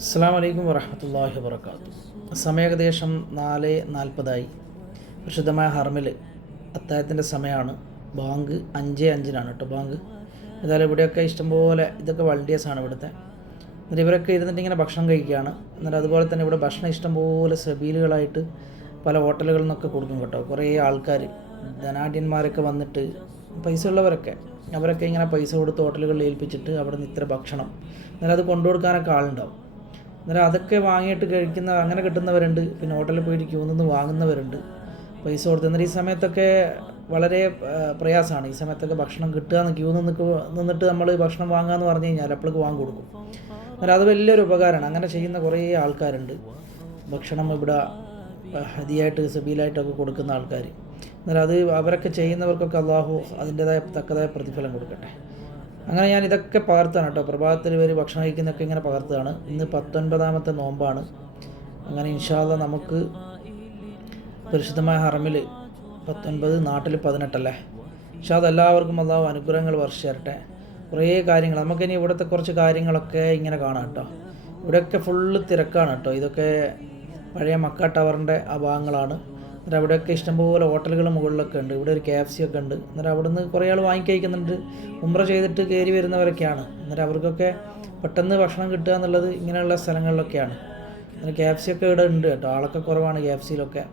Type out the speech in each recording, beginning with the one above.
അസ്സാം വലൈക്കും വറഹമത്തല്ലാഹി വർക്കാത്തു സമയം ഏകദേശം നാല് നാൽപ്പതായി. വിശുദ്ധമായ ഹർമിൽ അത്തായത്തിന്റെ സമയമാണ്. ബാങ്ക് അഞ്ച് അഞ്ചിനാണ് കേട്ടോ ബാങ്ക്. ഏതായാലും ഇവിടെയൊക്കെ ഇഷ്ടംപോലെ ഇതൊക്കെ വളണ്ടിയേഴ്സാണ് ഇവിടുത്തെ. എന്നിട്ട് ഇവരൊക്കെ ഇരുന്നിട്ട് ഇങ്ങനെ ഭക്ഷണം കഴിക്കുകയാണ്. എന്നിട്ട് അതുപോലെ തന്നെ ഇവിടെ ഭക്ഷണം ഇഷ്ടംപോലെ സബീലുകളായിട്ട് പല ഹോട്ടലുകളിൽ നിന്നൊക്കെ കൊടുക്കും കേട്ടോ. കുറേ ആൾക്കാർ ധനാഢ്യന്മാരൊക്കെ വന്നിട്ട് പൈസ ഉള്ളവരൊക്കെ. അവരൊക്കെ ഇങ്ങനെ പൈസ കൊടുത്ത് ഹോട്ടലുകളിൽ ഏൽപ്പിച്ചിട്ട് അവിടെ നിന്ന് ഇത്ര ഭക്ഷണം. എന്നാലും അത് കൊണ്ടു കൊടുക്കാനൊക്കെ ആളുണ്ടാവും. അന്നേരം അതൊക്കെ വാങ്ങിയിട്ട് കഴിക്കുന്ന അങ്ങനെ കിട്ടുന്നവരുണ്ട്. പിന്നെ ഹോട്ടലിൽ പോയിട്ട് ക്യൂ നിന്ന് വാങ്ങുന്നവരുണ്ട്. പൈസ കൊടുത്ത് എന്നാൽ ഈ സമയത്തൊക്കെ വളരെ പ്രയാസമാണ്. ഈ സമയത്തൊക്കെ ഭക്ഷണം കിട്ടുക എന്ന് ക്യൂ നിന്ന് നിന്നിട്ട് നമ്മൾ ഭക്ഷണം വാങ്ങാന്ന് പറഞ്ഞു കഴിഞ്ഞാൽ അപ്പോഴേക്ക് വാങ്ങി കൊടുക്കും. അന്നേരം അത് വലിയൊരു ഉപകാരമാണ്. അങ്ങനെ ചെയ്യുന്ന കുറേ ആൾക്കാരുണ്ട്. ഭക്ഷണം ഇവിടെ ഹതിയായിട്ട് സബീലായിട്ടൊക്കെ കൊടുക്കുന്ന ആൾക്കാർ എന്നാൽ അത് അവരൊക്കെ ചെയ്യുന്നവർക്കൊക്കെ അള്ളാഹു അതിന്റെതായ തക്കതായ പ്രതിഫലം കൊടുക്കട്ടെ. അങ്ങനെ ഞാൻ ഇതൊക്കെ പകർത്താണ് കേട്ടോ. പ്രഭാതത്തിൽ ഇവർ ഭക്ഷണം കഴിക്കുന്നൊക്കെ ഇങ്ങനെ പകർത്തതാണ് ഇന്ന് പത്തൊൻപതാമത്തെ നോമ്പാണ്. അങ്ങനെ ഇൻഷാല്ല നമുക്ക് പരിശുദ്ധമായ ഹറമിൽ പത്തൊൻപത് നാട്ടിൽ പതിനെട്ടല്ലേ? പക്ഷെ അതെല്ലാവർക്കും അള്ളാഹു അനുഗ്രഹങ്ങൾ വർഷിച്ചേരട്ടെ കുറേ കാര്യങ്ങൾ. നമുക്കിനി ഇവിടുത്തെ കുറച്ച് കാര്യങ്ങളൊക്കെ ഇങ്ങനെ കാണാം കേട്ടോ. ഇവിടെയൊക്കെ ഫുള്ള് തിരക്കാണ് കേട്ടോ. ഇതൊക്കെ പഴയ മക്ക ടവറിന്റെ ആ ഭാഗങ്ങളാണ്. എന്നിട്ട് അവിടെയൊക്കെ ഇഷ്ടംപോലെ ഹോട്ടലുകൾ മുകളിലൊക്കെ ഉണ്ട്. ഇവിടെ ഒരു കെ എഫ് സി ഒക്കെ ഉണ്ട്. എന്നിട്ട് അവിടെ നിന്ന് കുറേ ആൾ വാങ്ങിക്കഴിക്കുന്നുണ്ട് ഉമ്ര ചെയ്തിട്ട് കയറി വരുന്നവരൊക്കെയാണ്. എന്നിട്ട് അവർക്കൊക്കെ പെട്ടെന്ന് ഭക്ഷണം കിട്ടുക എന്നുള്ളത് ഇങ്ങനെയുള്ള സ്ഥലങ്ങളിലൊക്കെയാണ്. എന്നിട്ട് കെ എഫ് സി ഒക്കെ ഇവിടെ ഉണ്ട് കേട്ടോ. ആളൊക്കെ കുറവാണ് കെ എഫ് സിയിലൊക്കെ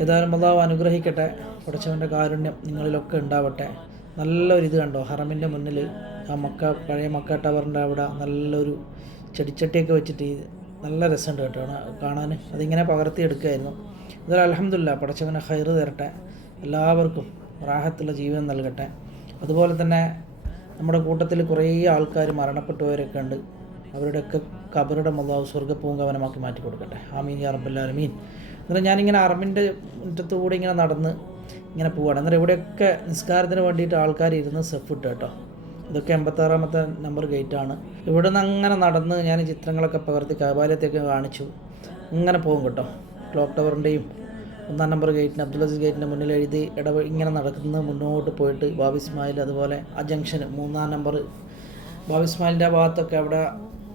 ഏതായാലും അള്ളാഹു അനുഗ്രഹിക്കട്ടെ. കുറച്ചവന്റെ കാരുണ്യം നിങ്ങളിലൊക്കെ ഉണ്ടാവട്ടെ. നല്ലൊരിത് കണ്ടോ? ഹറമിന്റെ മുന്നിൽ ആ മക്ക പഴയ മക്ക ടവറിന്റെ അവിടെ നല്ലൊരു ചെടിച്ചട്ടിയൊക്കെ വെച്ചിട്ട് നല്ല രസമുണ്ട് കേട്ടോ. കാണാൻ. അതിങ്ങനെ പകർത്തിയെടുക്കുകയായിരുന്നു എന്തായാലും അലഹമില്ല പടച്ചവനെ ഹൈറ് തരട്ടെ. എല്ലാവർക്കും റാഹത്തുള്ള ജീവിതം നൽകട്ടെ. അതുപോലെ തന്നെ നമ്മുടെ കൂട്ടത്തിൽ കുറേ ആൾക്കാർ മരണപ്പെട്ടവരൊക്കെ ഉണ്ട്. അവരുടെയൊക്കെ കബറുടെ മുതാവ് സ്വർഗപ്പൂങ്കവനമാക്കി മാറ്റി കൊടുക്കട്ടെ. ആമീൻ യാ റബ്ബല്ലാലമീൻ എന്നിട്ട് ഞാനിങ്ങനെ അറബിന്റെ മുറ്റത്തുകൂടി ഇങ്ങനെ നടന്ന് ഇങ്ങനെ പോവുകയാണ് എന്നിട്ട് ഇവിടെയൊക്കെ നിസ്കാരത്തിന് വേണ്ടിയിട്ട് ആൾക്കാർ ഇരുന്ന് സെഫ് ഇട്ട് കേട്ടോ. ഇതൊക്കെ എൺപത്താറാമത്തെ നമ്പർ ഗേറ്റാണ്. ഇവിടെ നിന്ന് അങ്ങനെ നടന്ന് ഞാൻ ചിത്രങ്ങളൊക്കെ പകർത്തി കാബാലയത്തൊക്കെ കാണിച്ചു. ഇങ്ങനെ പോകും കേട്ടോ. ക്ലോക്ക് ടവറിന്റെയും ഒന്നാം നമ്പർ ഗേറ്റിന് അബ്ദുൽ അസീസ് ഗേറ്റിന്റെ മുന്നിൽ എഴുതി ഇടവ ഇങ്ങനെ നടക്കുന്നത് മുന്നോട്ട് പോയിട്ട് ബാബി ഇസ്മായിൽ അതുപോലെ ആ ജംഗ്ഷന് മൂന്നാം നമ്പർ. ബാബി ഇസ്മായിലിന്റെ ആ ഭാഗത്തൊക്കെ അവിടെ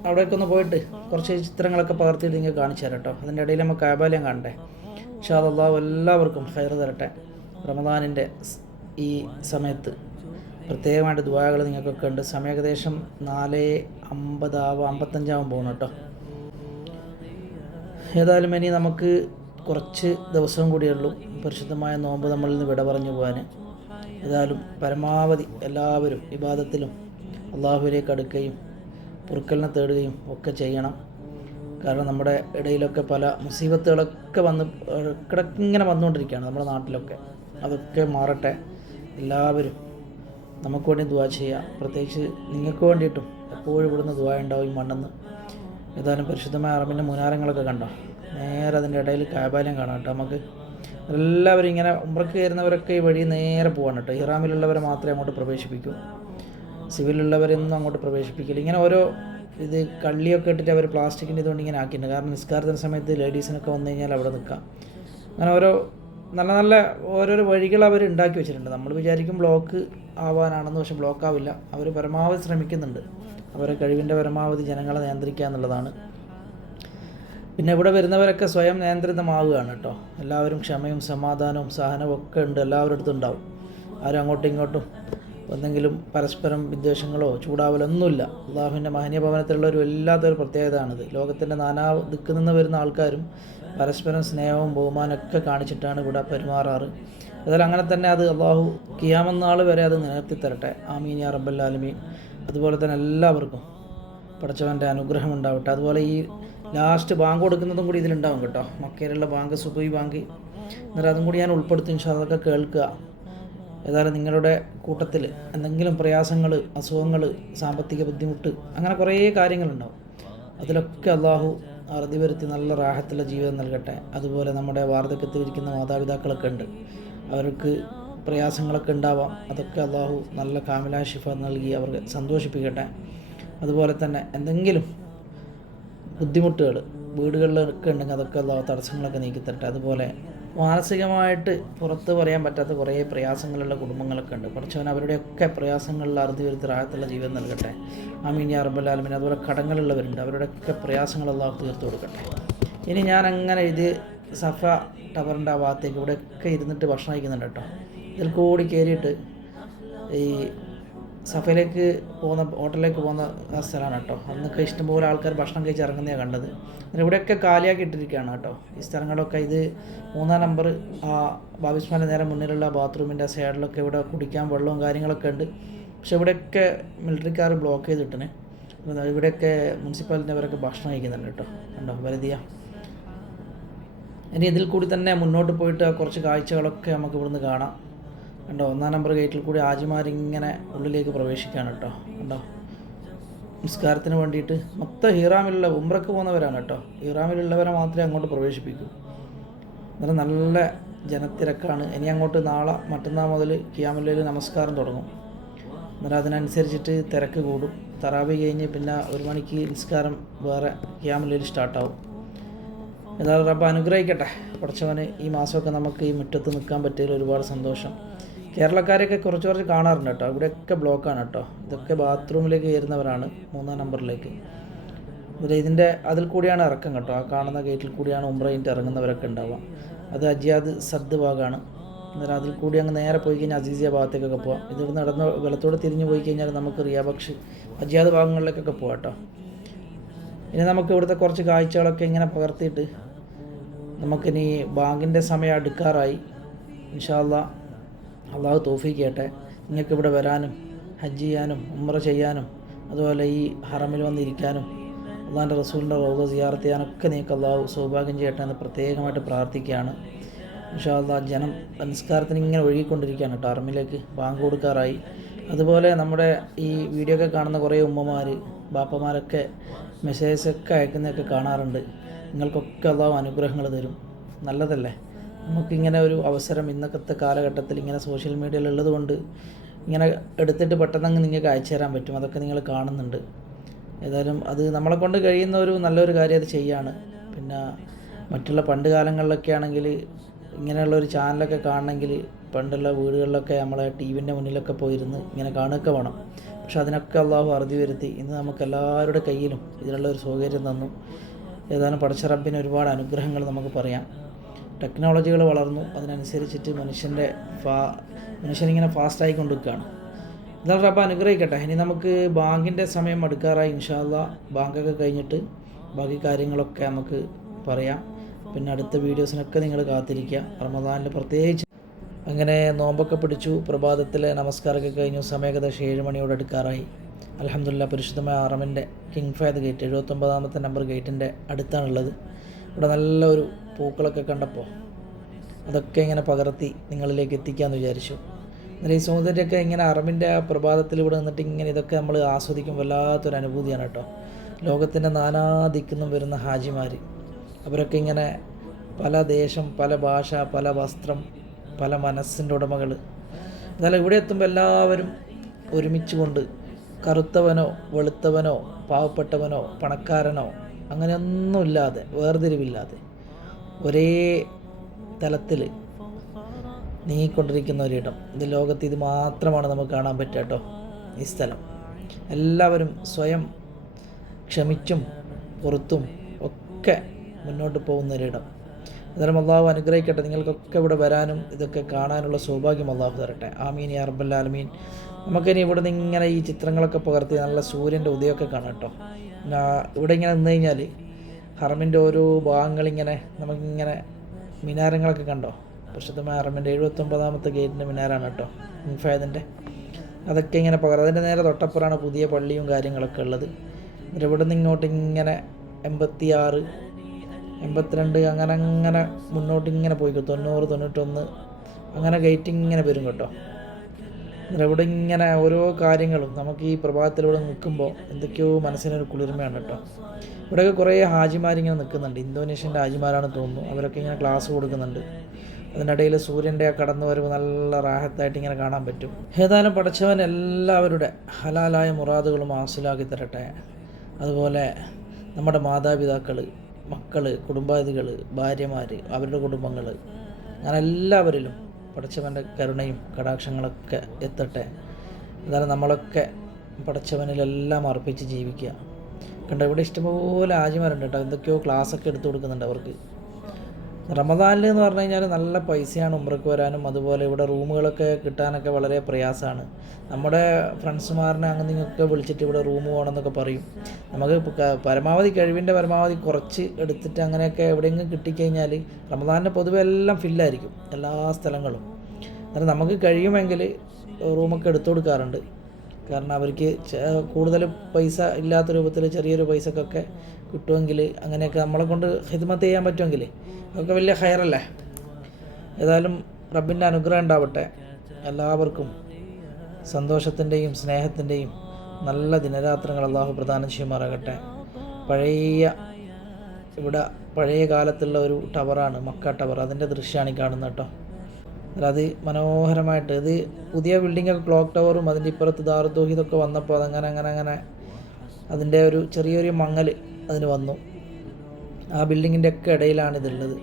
അവിടേക്ക് ഒന്ന് പോയിട്ട് കുറച്ച് ചിത്രങ്ങളൊക്കെ പകർത്തിയിട്ട് ഇങ്ങനെ കാണിച്ചു തരാം കേട്ടോ. അതിന്റെ ഇടയിൽ നമുക്ക് കാബാലയം കാണണ്ടേ. പക്ഷേ അതല്ലാതെ എല്ലാവർക്കും ഹൈർ തരട്ടെ. റമദാനിന്റെ ഈ സമയത്ത്. പ്രത്യേകമായിട്ട് ദുബായകൾ നിങ്ങൾക്കൊക്കെ ഉണ്ട്. സമയം ഏകദേശം നാല് അമ്പതാവും അമ്പത്തഞ്ചാവും പോകണം കേട്ടോ. ഏതായാലും ഇനി നമുക്ക് കുറച്ച് ദിവസവും കൂടിയുള്ളൂ പരിശുദ്ധമായ നോമ്പ് നമ്മളിൽ നിന്ന് വിട പറഞ്ഞു പോകാൻ. ഏതായാലും പരമാവധി എല്ലാവരും വിവാദത്തിലും അള്ളാഹുവിലേക്ക് അടുക്കുകയും പൊറുക്കലിനെ തേടുകയും ഒക്കെ ചെയ്യണം. കാരണം നമ്മുടെ ഇടയിലൊക്കെ പല മുസീബത്തുകളൊക്കെ വന്ന് കിടക്കിങ്ങനെ വന്നുകൊണ്ടിരിക്കുകയാണ് നമ്മുടെ നാട്ടിലൊക്കെ. അതൊക്കെ മാറട്ടെ. എല്ലാവരും നമുക്ക് വേണ്ടി ദുവാ ചെയ്യുക പ്രത്യേകിച്ച് നിങ്ങൾക്ക് വേണ്ടിയിട്ടും എപ്പോഴും ഇവിടുന്ന് ദുവാ ഉണ്ടാവും ഈ മണ്ണെന്ന്. ഏതായാലും പരിശുദ്ധമായ അറബിന്റെ മുനാരങ്ങളൊക്കെ കണ്ടോ? നേരെ അതിന്റെ ഇടയിൽ കാബാലയം കാണാം കേട്ടോ നമുക്ക്. എല്ലാവരും ഇങ്ങനെ ഉമ്രക്ക് കയറുന്നവരൊക്കെ ഈ വഴി നേരെ പോവാണ് കേട്ടോ. ഇറാമിലുള്ളവരെ മാത്രമേ അങ്ങോട്ട് പ്രവേശിപ്പിക്കൂ. സിവിലുള്ളവരൊന്നും അങ്ങോട്ട് പ്രവേശിപ്പിക്കില്ല. ഇങ്ങനെ ഓരോ ഇത് കള്ളിയൊക്കെ ഇട്ടിട്ട് അവർ പ്ലാസ്റ്റിക്കിന്റെ ഇതുകൊണ്ട് ഇങ്ങനെ ആക്കിയിട്ടുണ്ട്. കാരണം നിസ്കാരത്തിന് സമയത്ത് ലേഡീസിനൊക്കെ വന്നു കഴിഞ്ഞാൽ അവിടെ നിൽക്കാം. അങ്ങനെ ഓരോ നല്ല നല്ല ഓരോരോ വഴികൾ അവർ ഉണ്ടാക്കി വെച്ചിട്ടുണ്ട്. നമ്മൾ വിചാരിക്കും ബ്ലോക്ക് ആവാനാണെന്ന് പക്ഷെ ബ്ലോക്ക് ആവില്ല അവർ പരമാവധി ശ്രമിക്കുന്നുണ്ട്. അവരെ കഴിവിന്റെ പരമാവധി ജനങ്ങളെ നിയന്ത്രിക്കുക എന്നുള്ളതാണ്. പിന്നെ ഇവിടെ വരുന്നവരൊക്കെ സ്വയം നിയന്ത്രിതമാവുകയാണ് കേട്ടോ. എല്ലാവരും ക്ഷമയും സമാധാനവും സഹനവും ഒക്കെ ഉണ്ട്. എല്ലാവരുടെ അടുത്തും ഉണ്ടാവും. ആരും അങ്ങോട്ടും ഇങ്ങോട്ടും എന്തെങ്കിലും പരസ്പരം വിദ്വേഷങ്ങളോ ചൂടാവലോ ഒന്നുമില്ല. അള്ളാഹുവിന്റെ മഹനീയ ഭവനത്തിലുള്ള ഒരു വല്ലാത്തൊരു പ്രത്യേകതയാണിത്. ലോകത്തിന്റെ നാനാ ദിക്കിൽ നിന്ന് വരുന്ന ആൾക്കാരും പരസ്പരം സ്നേഹവും ബഹുമാനമൊക്കെ കാണിച്ചിട്ടാണ് ഇവിടെ പെരുമാറാറ്. ഏതായാലും അങ്ങനെ തന്നെ അത് അള്ളാഹു കിയാമെന്നാൾ വരെ അത് നിലനിർത്തി തരട്ടെ ആമീൻ യാ റബ്ബല്ലാലുമീൻ അതുപോലെ തന്നെ എല്ലാവർക്കും പഠിച്ചവന്റെ അനുഗ്രഹം ഉണ്ടാവട്ടെ. അതുപോലെ ഈ ലാസ്റ്റ് ബാങ്ക് കൊടുക്കുന്നതും കൂടി ഇതിലുണ്ടാവും കേട്ടോ. മക്കയിലുള്ള ബാങ്ക് സുബൈ ബാങ്ക് എന്നിട്ട് അതും കൂടി ഞാൻ ഉൾപ്പെടുത്തി. അതൊക്കെ കേൾക്കുക. ഏതായാലും നിങ്ങളുടെ കൂട്ടത്തിൽ എന്തെങ്കിലും പ്രയാസങ്ങൾ അസുഖങ്ങൾ സാമ്പത്തിക ബുദ്ധിമുട്ട് അങ്ങനെ കുറേ കാര്യങ്ങളുണ്ടാവും. അതിലൊക്കെ അള്ളാഹു അറുതി വരുത്തി നല്ല റാഹത്തുള്ള ജീവിതം നൽകട്ടെ. അതുപോലെ നമ്മുടെ വാർദ്ധക്യത്തിൽ ഇരിക്കുന്ന മാതാപിതാക്കളൊക്കെ ഉണ്ട്. അവർക്ക് പ്രയാസങ്ങളൊക്കെ ഉണ്ടാവാം. അതൊക്കെ അള്ളാഹു നല്ല കാമിലാ ഷിഫ നൽകി അവർക്ക് സന്തോഷിപ്പിക്കട്ടെ. അതുപോലെ തന്നെ എന്തെങ്കിലും ബുദ്ധിമുട്ടുകൾ വീടുകളിലൊക്കെ ഉണ്ടെങ്കിൽ അതൊക്കെ അള്ളാഹു തടസ്സങ്ങളൊക്കെ നീക്കിത്തരട്ടെ. അതുപോലെ മാനസികമായിട്ട് പുറത്ത് പറയാൻ പറ്റാത്ത കുറേ പ്രയാസങ്ങളുള്ള കുടുംബങ്ങളൊക്കെ ഉണ്ട്. കുറച്ചവൻ അവരുടെയൊക്കെ പ്രയാസങ്ങളിൽ അറുതി വരുത്തി റാഹത്തുള്ള ജീവിതം നൽകട്ടെ. അമീൻ യാ റബ്ബൽ ആലമീൻ. അതുപോലെ കടങ്ങളുള്ളവരുണ്ട്. അവരുടെയൊക്കെ പ്രയാസങ്ങൾ അള്ളാഹു തീർത്തു കൊടുക്കട്ടെ. ഇനി ഞാൻ അങ്ങനെ ഇത് സഫ ടവറിന്റെ ആ ഭാഗത്തേക്ക് ഇവിടെയൊക്കെ ഇരുന്നിട്ട് ഭക്ഷണം കഴിക്കുന്നുണ്ട് കേട്ടോ. ഇതിൽ കൂടി കയറിയിട്ട് ഈ സഫയിലേക്ക് പോകുന്ന ഹോട്ടലിലേക്ക് പോകുന്ന ആ സ്ഥലമാണ് കേട്ടോ. അന്നൊക്കെ ഇഷ്ടംപോലെ ആൾക്കാർ ഭക്ഷണം കഴിച്ച് ഇറങ്ങുന്നതാണ് കണ്ടത്. അങ്ങനെ ഇവിടെയൊക്കെ കാലിയാക്കി ഇട്ടിരിക്കുകയാണ് കേട്ടോ. ഈ സ്ഥലങ്ങളൊക്കെ ഇത് മൂന്നാം നമ്പർ ആ ബാബിസ്മാന്റെ നേരെ മുന്നിലുള്ള ബാത്റൂമിന്റെ സൈഡിലൊക്കെ ഇവിടെ കുടിക്കാൻ വെള്ളവും കാര്യങ്ങളൊക്കെ ഉണ്ട്. പക്ഷെ ഇവിടെയൊക്കെ മിലിറ്ററിക്കാർ ബ്ലോക്ക് ചെയ്തിട്ടുണ്ട് ഇവിടെയൊക്കെ മുനിസിപ്പാലിറ്റിന്റെ അവരൊക്കെ ഭക്ഷണം കഴിക്കുന്നുണ്ട് കേട്ടോ. കണ്ടോ വലുതിയ ഇനി ഇതിൽ കൂടി തന്നെ മുന്നോട്ട് പോയിട്ട് കുറച്ച് കാഴ്ചകളൊക്കെ നമുക്ക് ഇവിടുന്ന് കാണാം. കണ്ടോ ഒന്നാം നമ്പർ ഗേറ്റിൽ കൂടി ആജിമാരിങ്ങനെ ഉള്ളിലേക്ക് പ്രവേശിക്കുകയാണ് കേട്ടോ. കണ്ടോ? നിസ്കാരത്തിന് വേണ്ടിയിട്ട് മൊത്തം ഹീറാമിലുള്ള ഉംറക്ക് പോകുന്നവരാണ് കേട്ടോ. ഹീറാമിലുള്ളവരെ മാത്രമേ അങ്ങോട്ട് പ്രവേശിപ്പിക്കൂ. അന്നേരം നല്ല ജനത്തിരക്കാണ്. ഇനി അങ്ങോട്ട് നാളെ മറ്റന്നാൾ മുതൽ കിയാമില്ലയിൽ നമസ്കാരം തുടങ്ങും. അന്നേരം അതിനനുസരിച്ചിട്ട് തിരക്ക് കൂടും. തറാവി കഴിഞ്ഞ് പിന്നെ ഒരു മണിക്ക് നിസ്കാരം വേറെ കിയാമില്ലയിൽ സ്റ്റാർട്ടാവും. ഏതായാലും റബ്ബ് അനുഗ്രഹിക്കട്ടെ. കുറച്ചവന് ഈ മാസമൊക്കെ നമുക്ക് ഈ മുറ്റത്ത് നിൽക്കാൻ പറ്റിയതിൽ ഒരുപാട് സന്തോഷം. കേരളക്കാരെയൊക്കെ കുറച്ച് കുറച്ച് കാണാറുണ്ട് കേട്ടോ. ഇവിടെയൊക്കെ ബ്ലോക്കാണ് കേട്ടോ. ഇതൊക്കെ ബാത്റൂമിലേക്ക് കയറുന്നവരാണ് മൂന്നാം നമ്പറിലേക്ക് ഇവർ ഇതിന്റെ അതിൽ കൂടിയാണ് ഇറക്കം കേട്ടോ. ആ കാണുന്ന ഗേറ്റിൽ കൂടിയാണ് ഉംറയിന്റെ ഇറങ്ങുന്നവരൊക്കെ ഉണ്ടാവുക. അത് അജിയാദ് സദ് ഭാഗമാണ് അന്നേരം അതിൽ കൂടി അങ്ങ് നേരെ പോയി കഴിഞ്ഞാൽ അസീസിയ ഭാഗത്തേക്കൊക്കെ പോവാം. ഇതിവിടെ നടന്ന് വെള്ളത്തോടെ തിരിഞ്ഞ് പോയി കഴിഞ്ഞാൽ നമുക്ക് റിയാബക്ഷ് അജിയാദ് ഭാഗങ്ങളിലേക്കൊക്കെ പോവാം കേട്ടോ. ഇനി നമുക്ക് ഇവിടുത്തെ കുറച്ച് കാഴ്ചകളൊക്കെ ഇങ്ങനെ പകർത്തിയിട്ട് നമുക്കിനി ബാങ്കിന്റെ സമയം അടുക്കാറായി. ഇൻഷാല്ല അള്ളാഹു തോഫിക്കട്ടെ. നിങ്ങൾക്ക് ഇവിടെ വരാനും ഹജ്ജ് ചെയ്യാനും ഉമ്ര ചെയ്യാനും അതുപോലെ ഈ ഹറമിൽ വന്നിരിക്കാനും അള്ളാഹിന്റെ റസൂലിന്റെ റോഗ സിയാർത്ത് ചെയ്യാനൊക്കെ നിങ്ങൾക്ക് അള്ളാഹു സൗഭാഗ്യം ചെയ്യട്ടെ എന്ന് പ്രത്യേകമായിട്ട് പ്രാർത്ഥിക്കുകയാണ്. ഇൻഷാല്ല ജനം നിസ്കാരത്തിന് ഇങ്ങനെ ഒഴുകിക്കൊണ്ടിരിക്കുകയാണ് കേട്ടോ ഹറമിലേക്ക് ബാങ്ക് കൊടുക്കാറായി. അതുപോലെ നമ്മുടെ ഈ വീഡിയോ ഒക്കെ കാണുന്ന കുറേ ഉമ്മമാർ ബാപ്പമാരൊക്കെ മെസ്സേജസൊക്കെ അയക്കുന്നതൊക്കെ കാണാറുണ്ട്. നിങ്ങൾക്കൊക്കെ അതാവും അനുഗ്രഹങ്ങൾ തരും. നല്ലതല്ലേ? നമുക്കിങ്ങനെ ഒരു അവസരം ഇന്നത്തെ കാലഘട്ടത്തിൽ ഇങ്ങനെ സോഷ്യൽ മീഡിയയിൽ ഉള്ളത് കൊണ്ട് ഇങ്ങനെ എടുത്തിട്ട് പെട്ടെന്ന് നിങ്ങൾക്ക് അയച്ചു തരാൻ പറ്റും. അതൊക്കെ നിങ്ങൾ കാണുന്നുണ്ട്. ഏതായാലും അത് നമ്മളെ കൊണ്ട് കഴിയുന്ന ഒരു നല്ലൊരു കാര്യം അത് ചെയ്യാണ്. പിന്നെ മറ്റുള്ള പണ്ട് കാലങ്ങളിലൊക്കെ ആണെങ്കിൽ ഇങ്ങനെയുള്ള ഒരു ചാനലൊക്കെ കാണണമെങ്കിൽ പണ്ടുള്ള വീടുകളിലൊക്കെ നമ്മളെ ടി വിന്റെ മുന്നിലൊക്കെ പോയിരുന്ന് ഇങ്ങനെ കാണുകയൊക്കെ വേണം. പക്ഷെ അതിനൊക്കെ അള്ളാഹു അറുതി വരുത്തി. ഇന്ന് നമുക്ക് എല്ലാവരുടെ കയ്യിലും ഇതിനുള്ള ഒരു സൗകര്യം തന്നു. ഏതാനും പടച്ച റബ്ബിന് ഒരുപാട് അനുഗ്രഹങ്ങൾ നമുക്ക് പറയാം. ടെക്നോളജികൾ വളർന്നു. അതിനനുസരിച്ചിട്ട് മനുഷ്യന്റെ ഫാ മനുഷ്യനിങ്ങനെ ഫാസ്റ്റായി കൊണ്ടിരിക്കുകയാണ്. എന്നാൽ റബ്ബ് അനുഗ്രഹിക്കട്ടെ. ഇനി നമുക്ക് ബാങ്കിന്റെ സമയം അടുക്കാറായി ഇൻഷാല്ല ബാങ്കൊക്കെ കഴിഞ്ഞിട്ട് ബാക്കി കാര്യങ്ങളൊക്കെ നമുക്ക് പറയാം. പിന്നെ അടുത്ത വീഡിയോസിനൊക്കെ നിങ്ങൾ കാത്തിരിക്കുക. റമദാനിൽ പ്രത്യേകിച്ച് അങ്ങനെ നോമ്പൊക്കെ പിടിച്ചു പ്രഭാതത്തിൽ നമസ്കാരമൊക്കെ കഴിഞ്ഞു സമയം ഏകദേശം ഏഴ് മണിയോട് അടുക്കാറായി. അലഹമുല്ല പരിശുദ്ധമായ അറമിന്റെ കിങ് ഫയദ് ഗേറ്റ് എഴുപത്തൊമ്പതാമത്തെ നമ്പർ ഗേറ്റിന്റെ അടുത്താണുള്ളത്. ഇവിടെ നല്ലൊരു പൂക്കളൊക്കെ കണ്ടപ്പോൾ അതൊക്കെ ഇങ്ങനെ പകർത്തി നിങ്ങളിലേക്ക് എത്തിക്കാമെന്ന് വിചാരിച്ചു. എന്നാൽ ഈ സൗന്ദര്യമൊക്കെ ഇങ്ങനെ അറബിന്റെ ആ പ്രഭാതത്തിൽ ഇവിടെ നിന്നിട്ട് ഇങ്ങനെ ഇതൊക്കെ നമ്മൾ ആസ്വദിക്കും വല്ലാത്തൊരു അനുഭൂതിയാണ് കേട്ടോ. ലോകത്തിന്റെ നാനാ വരുന്ന ഹാജിമാർ അവരൊക്കെ ഇങ്ങനെ പല ദേശം പല ഭാഷ പല വസ്ത്രം പല മനസ്സിന്റെ ഉടമകൾ എന്നാൽ ഇവിടെ എത്തുമ്പോൾ എല്ലാവരും ഒരുമിച്ച് കൊണ്ട് കറുത്തവനോ വെളുത്തവനോ പാവപ്പെട്ടവനോ പണക്കാരനോ അങ്ങനെയൊന്നുമില്ലാതെ വേർതിരിവില്ലാതെ ഒരേ തലത്തിൽ നീങ്ങിക്കൊണ്ടിരിക്കുന്ന ഒരിടം. ഇത് ലോകത്ത് ഇത് മാത്രമാണ് നമുക്ക് കാണാൻ പറ്റുക കേട്ടോ ഈ സ്ഥലം. എല്ലാവരും സ്വയം ക്ഷമിച്ചും പുറത്തും ഒക്കെ മുന്നോട്ട് പോകുന്ന ഒരിടം. അന്നേരം അള്ളാഹു അനുഗ്രഹിക്കട്ടെ. നിങ്ങൾക്കൊക്കെ ഇവിടെ വരാനും ഇതൊക്കെ കാണാനുള്ള സൗഭാഗ്യം അള്ളാഹു തരട്ടെ. ആമീൻ യാ റബ്ബൽ ആലമീൻ. നമുക്കിനി ഇവിടെ നിന്ന് ഇങ്ങനെ ഈ ചിത്രങ്ങളൊക്കെ പകർത്തി നല്ല സൂര്യന്റെ ഉദയമൊക്കെ കാണാം കേട്ടോ. ഇവിടെ ഇങ്ങനെ നിന്ന് കഴിഞ്ഞാൽ ഹറമിന്റെ ഓരോ ഭാഗങ്ങളിങ്ങനെ നമുക്കിങ്ങനെ മിനാരങ്ങളൊക്കെ കണ്ടോ? പ്രശുദ്ധമായ ഹറമിന്റെ എഴുപത്തൊമ്പതാമത്തെ ഗേറ്റിന്റെ മിനാരാണ് കേട്ടോ മുൻഫായതിന്റെ അതൊക്കെ ഇങ്ങനെ പകരം അതിന്റെ നേരെ തൊട്ടപ്പുറമാണ് പുതിയ പള്ളിയും കാര്യങ്ങളൊക്കെ ഉള്ളത്. ഇവിടെ നിന്ന് ഇങ്ങോട്ട് ഇങ്ങനെ എൺപത്തി ആറ് എൺപത്തിരണ്ട് അങ്ങനെ അങ്ങനെ മുന്നോട്ട് ഇങ്ങനെ പോയി തൊണ്ണൂറ് തൊണ്ണൂറ്റൊന്ന്. അങ്ങനെ ഗേറ്റ് ഇങ്ങനെ വരും കേട്ടോ. ഇവിടെ ഇങ്ങനെ ഓരോ കാര്യങ്ങളും നമുക്ക് ഈ പ്രഭാതത്തിലൂടെ നിൽക്കുമ്പോൾ എന്തൊക്കെയോ മനസ്സിനൊരു കുളിർമയാണ് കേട്ടോ. ഇവിടെയൊക്കെ കുറേ ഹാജിമാരിങ്ങനെ നിൽക്കുന്നുണ്ട്. ഇന്തോനേഷ്യന്റെ ഹാജിമാരാണ് തോന്നുന്നു. അവരൊക്കെ ഇങ്ങനെ ക്ലാസ് കൊടുക്കുന്നുണ്ട്. അതിനിടയിൽ സൂര്യന്റെ ആ കടന്നു വരവ് നല്ല റാഹത്തായിട്ട് ഇങ്ങനെ കാണാൻ പറ്റും. ഏതായാലും പഠിച്ചവൻ എല്ലാവരുടെ ഹലാലായ മുറാദുകളും ആസിലാക്കി തരട്ടെ. അതുപോലെ നമ്മുടെ മാതാപിതാക്കൾ മക്കൾ കുടുംബാദികൾ ഭാര്യമാർ അവരുടെ കുടുംബങ്ങൾ അങ്ങനെ എല്ലാവരിലും പടച്ചവന്റെ കരുണയും കടാക്ഷങ്ങളൊക്കെ എത്തട്ടെ. എന്നാലും നമ്മളൊക്കെ പടച്ചവനിലെല്ലാം അർപ്പിച്ച് ജീവിക്കുക. കണ്ടോ ഇവിടെ ഇഷ്ടംപോലെ ആജിമാരുണ്ട് കേട്ടോ. എന്തൊക്കെയോ ക്ലാസ്സൊക്കെ എടുത്തു കൊടുക്കുന്നുണ്ട് അവർക്ക്. റമദാനിൽ എന്ന് പറഞ്ഞു കഴിഞ്ഞാൽ നല്ല പൈസയാണ് ഉമ്രക്ക് വരാനും അതുപോലെ ഇവിടെ റൂമുകളൊക്കെ കിട്ടാനൊക്കെ വളരെ പ്രയാസമാണ്. നമ്മുടെ ഫ്രണ്ട്സുമാരനെ അങ്ങനെ നിങ്ങൾക്ക് വിളിച്ചിട്ട് ഇവിടെ റൂം പോകണമെന്നൊക്കെ പറയും. നമുക്ക് പരമാവധി കഴിവിന്റെ പരമാവധി കുറച്ച് എടുത്തിട്ട് അങ്ങനെയൊക്കെ എവിടെയെങ്കിലും കിട്ടിക്കഴിഞ്ഞാൽ റമദാനിന് പൊതുവെ എല്ലാം ഫില്ലായിരിക്കും എല്ലാ സ്ഥലങ്ങളും. അന്നേരം നമുക്ക് കഴിയുമെങ്കിൽ റൂമൊക്കെ എടുത്തു കൊടുക്കാറുണ്ട്. കാരണം അവർക്ക് കൂടുതൽ പൈസ ഇല്ലാത്ത രൂപത്തിൽ ചെറിയൊരു പൈസക്കൊക്കെ കിട്ടുമെങ്കിൽ അങ്ങനെയൊക്കെ നമ്മളെ കൊണ്ട് ഹിദ്മത്ത് ചെയ്യാൻ പറ്റുമെങ്കിൽ അതൊക്കെ വലിയ ഹയറല്ലേ ഏതായാലും റബ്ബിന്റെ അനുഗ്രഹം ഉണ്ടാവട്ടെ. എല്ലാവർക്കും സന്തോഷത്തിന്റെയും സ്നേഹത്തിന്റെയും നല്ല ദിനരാത്രങ്ങൾ അള്ളാഹു പ്രധാനം ചെയ്യുമാറാകട്ടെ. പഴയ ഇവിടെ പഴയ കാലത്തുള്ള ഒരു ടവറാണ് മക്ക ടവർ. അതിന്റെ ദൃശ്യമാണ് ഈ കാണുന്നത് കേട്ടോ. അത് മനോഹരമായിട്ട് ഇത് പുതിയ ബിൽഡിംഗ് ക്ലോക്ക് ടവറും അതിന്റെ ഇപ്പുറത്ത് ദാറുദ്ദോഹിതൊക്കെ വന്നപ്പോൾ അതങ്ങനെ അങ്ങനെ അങ്ങനെ അതിന്റെ ഒരു ചെറിയൊരു മങ്ങൽ അതിന് വന്നു. ആ ബിൽഡിങ്ങിന്റെ ഒക്കെ ഇടയിലാണ് ഇതുള്ളത്.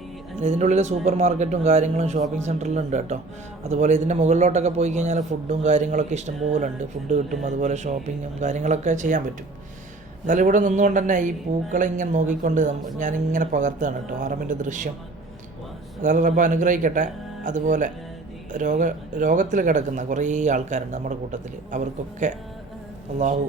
ഇതിന്റെ ഉള്ളിൽ സൂപ്പർ മാർക്കറ്റും കാര്യങ്ങളും ഷോപ്പിംഗ് സെന്ററിലും ഉണ്ട് കേട്ടോ. അതുപോലെ ഇതിന്റെ മുകളിലോട്ടൊക്കെ പോയി കഴിഞ്ഞാൽ ഫുഡും കാര്യങ്ങളൊക്കെ ഇഷ്ടംപോലെ ഉണ്ട് ഫുഡ് കിട്ടും അതുപോലെ ഷോപ്പിങ്ങും കാര്യങ്ങളൊക്കെ ചെയ്യാൻ പറ്റും. എന്നാലും ഇവിടെ നിന്നുകൊണ്ട് തന്നെ ഈ പൂക്കളെ ഇങ്ങനെ നോക്കിക്കൊണ്ട് ഞാനിങ്ങനെ പകർത്തുകയാണ് കേട്ടോ. ഹറമിന്റെ ദൃശ്യം. അതായത് റബ്ബ അനുഗ്രഹിക്കട്ടെ. അതുപോലെ രോഗ രോഗത്തിൽ കിടക്കുന്ന കുറേ ആൾക്കാരുണ്ട് നമ്മുടെ കൂട്ടത്തിൽ അവർക്കൊക്കെ അള്ളാഹു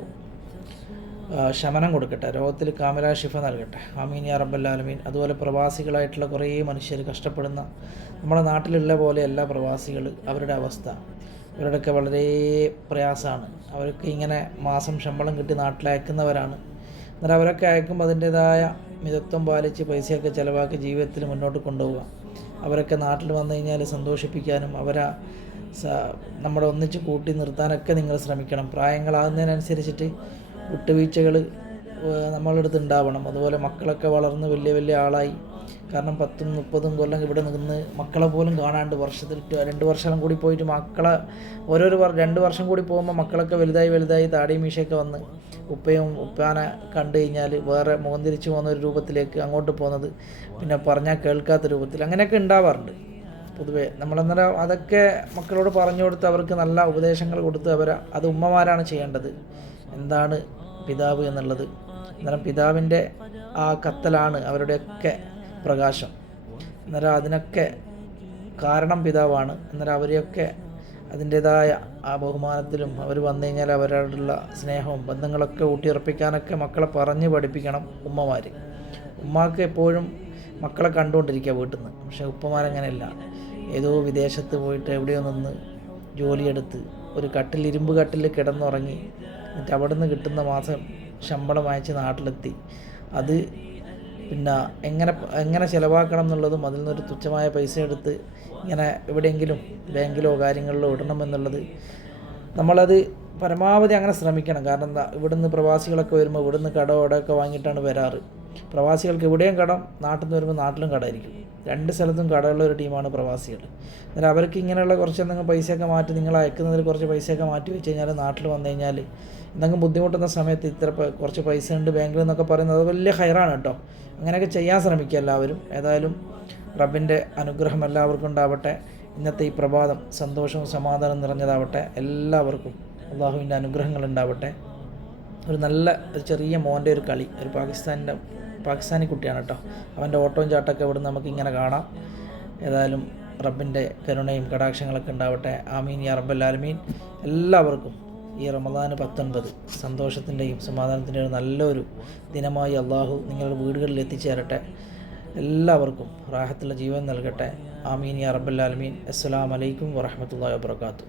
ശമനം കൊടുക്കട്ടെ രോഗത്തിൽ കാമല ഷിഫ നൽകട്ടെ. ആമീൻ യാ റബ്ബല്ലാലമീൻ അതുപോലെ പ്രവാസികളായിട്ടുള്ള കുറേ മനുഷ്യർ കഷ്ടപ്പെടുന്ന നമ്മുടെ നാട്ടിലുള്ള പോലെ എല്ലാ പ്രവാസികൾ അവരുടെ അവസ്ഥ. ഇവരുടെയൊക്കെ വളരെ പ്രയാസമാണ്. അവർക്ക് ഇങ്ങനെ മാസം ശമ്പളം കിട്ടി നാട്ടിലയക്കുന്നവരാണ് എന്നാൽ അവരൊക്കെ അയക്കുമ്പോൾ അതിന്റേതായ മിതത്വം പാലിച്ച് പൈസയൊക്കെ ചിലവാക്കി ജീവിതത്തിൽ മുന്നോട്ട് കൊണ്ടുപോകുക അവരൊക്കെ നാട്ടിൽ വന്നു കഴിഞ്ഞാൽ സന്തോഷിപ്പിക്കാനും അവരെ നമ്മുടെ ഒന്നിച്ച് കൂട്ടി നിർത്താനൊക്കെ നിങ്ങൾ ശ്രമിക്കണം. പ്രായങ്ങളാകുന്നതിനനുസരിച്ചിട്ട് വിട്ടുവീഴ്ചകൾ നമ്മളടുത്ത് ഉണ്ടാവണം അതുപോലെ മക്കളൊക്കെ വളർന്ന് വലിയ വലിയ ആളായി. കാരണം പത്തും മുപ്പതും കൊല്ലം ഇവിടെ നിന്ന് മക്കളെ പോലും കാണാണ്ട് വർഷത്തിൽ രണ്ട് വർഷം കൂടി പോയിട്ട് മക്കളെ ഓരോരോ രണ്ട് വർഷം കൂടി പോകുമ്പോൾ മക്കളൊക്കെ വലുതായി വലുതായി താടിയും മീശയൊക്കെ വന്ന് ഉപ്പയും ഉപ്പാനെ കണ്ടു കഴിഞ്ഞാൽ വേറെ മുഖം തിരിച്ചു പോകുന്ന ഒരു രൂപത്തിലേക്ക് അങ്ങോട്ട് പോകുന്നത് പിന്നെ പറഞ്ഞാൽ കേൾക്കാത്ത രൂപത്തിൽ അങ്ങനെയൊക്കെ ഉണ്ടാവാറുണ്ട് പൊതുവേ നമ്മളന്നേരം അതൊക്കെ മക്കളോട് പറഞ്ഞു കൊടുത്ത് അവർക്ക് നല്ല ഉപദേശങ്ങൾ കൊടുത്ത് അവരെ അത് ഉമ്മമാരാണ് ചെയ്യേണ്ടത്. എന്താണ് പിതാവ് എന്നുള്ളത്. അന്നേരം പിതാവിന്റെ ആ കത്തലാണ് അവരുടെയൊക്കെ പ്രകാശം. അന്നേരം അതിനൊക്കെ കാരണം പിതാവാണ്. അന്നേരം അവരെയൊക്കെ അതിന്റേതായ ആ ബഹുമാനത്തിലും അവർ വന്നു കഴിഞ്ഞാൽ അവരോടുള്ള സ്നേഹവും ബന്ധങ്ങളൊക്കെ ഊട്ടിയുറപ്പിക്കാനൊക്കെ മക്കളെ പറഞ്ഞ് പഠിപ്പിക്കണം ഉമ്മമാർ. ഉമ്മാക്ക് എപ്പോഴും മക്കളെ കണ്ടുകൊണ്ടിരിക്കുക വീട്ടിൽ നിന്ന് പക്ഷേ ഉപ്പമാരങ്ങനെയല്ല. ഏതോ വിദേശത്ത് പോയിട്ട് എവിടെയോ നിന്ന് ജോലിയെടുത്ത് ഒരു കട്ടിൽ ഇരുമ്പ് കട്ടിൽ കിടന്നുറങ്ങി എന്നിട്ട് അവിടെ നിന്ന് കിട്ടുന്ന മാസം ശമ്പളം വാങ്ങിച്ച് നാട്ടിലെത്തി. അത് പിന്നെ എങ്ങനെ എങ്ങനെ ചിലവാക്കണം എന്നുള്ളതും അതിൽ നിന്നൊരു തുച്ഛമായ പൈസ എടുത്ത് ഇങ്ങനെ എവിടെയെങ്കിലും ബാങ്കിലോ കാര്യങ്ങളിലോ ഇടണം എന്നുള്ളത് നമ്മളത് പരമാവധി അങ്ങനെ ശ്രമിക്കണം. കാരണം എന്താ ഇവിടുന്ന് പ്രവാസികളൊക്കെ വരുമ്പോൾ ഇവിടുന്ന് കടം ഒക്കെ വാങ്ങിയിട്ടാണ് വരാറ്. പ്രവാസികൾക്ക് ഇവിടെയും കടം നാട്ടിൽ നിന്ന് വരുമ്പോൾ നാട്ടിലും കടമായിരിക്കും. രണ്ട് സ്ഥലത്തും കടമുള്ള ഒരു ടീമാണ് പ്രവാസികൾ അന്നേരം അവർക്ക് ഇങ്ങനെയുള്ള കുറച്ച് എന്തെങ്കിലും പൈസയൊക്കെ മാറ്റി നിങ്ങൾ അയക്കുന്നതിൽ കുറച്ച് പൈസയൊക്കെ മാറ്റി വെച്ച് കഴിഞ്ഞാൽ നാട്ടിൽ വന്നു കഴിഞ്ഞാൽ എന്തെങ്കിലും ബുദ്ധിമുട്ടുന്ന സമയത്ത് ഇത്ര കുറച്ച് പൈസ ഉണ്ട് ബാങ്കിൽ നിന്നൊക്കെ പറയുന്നത് അത് വലിയ ഹയറാണ് കേട്ടോ. അങ്ങനെയൊക്കെ ചെയ്യാൻ ശ്രമിക്കുക എല്ലാവരും. ഏതായാലും റബ്ബിന്റെ അനുഗ്രഹം എല്ലാവർക്കും ഉണ്ടാവട്ടെ. ഇന്നത്തെ ഈ പ്രഭാതം സന്തോഷവും സമാധാനം നിറഞ്ഞതാവട്ടെ. എല്ലാവർക്കും അള്ളാഹുവിന്റെ അനുഗ്രഹങ്ങൾ ഉണ്ടാവട്ടെ. ഒരു നല്ല ചെറിയ മോന്റെ ഒരു കളി. ഒരു പാകിസ്ഥാനിന്റെ പാകിസ്ഥാനി കുട്ടിയാണ് കേട്ടോ. അവന്റെ ഓട്ടവും ചാട്ടമൊക്കെ ഇവിടെ നമുക്ക് ഇങ്ങനെ കാണാം. ഏതായാലും റബ്ബിന്റെ കരുണയും കടാക്ഷങ്ങളൊക്കെ ഉണ്ടാവട്ടെ. ആമീൻ യാ റബ്ബല്ലാലമീൻ എല്ലാവർക്കും ഈ റമദാന് പത്തൊൻപത് സന്തോഷത്തിന്റെയും സമാധാനത്തിന്റെയും നല്ലൊരു ദിനമായി അള്ളാഹു നിങ്ങളുടെ വീടുകളിൽ എത്തിച്ചേരട്ടെ. എല്ലാവർക്കും റാഹത്തുള്ള ജീവൻ നൽകട്ടെ. ആമീൻ യാ റബ്ബല്ലാലമീൻ അസ്സലാമലൈക്കും വറഹമത്തല്ലാ വാബർക്കാത്തു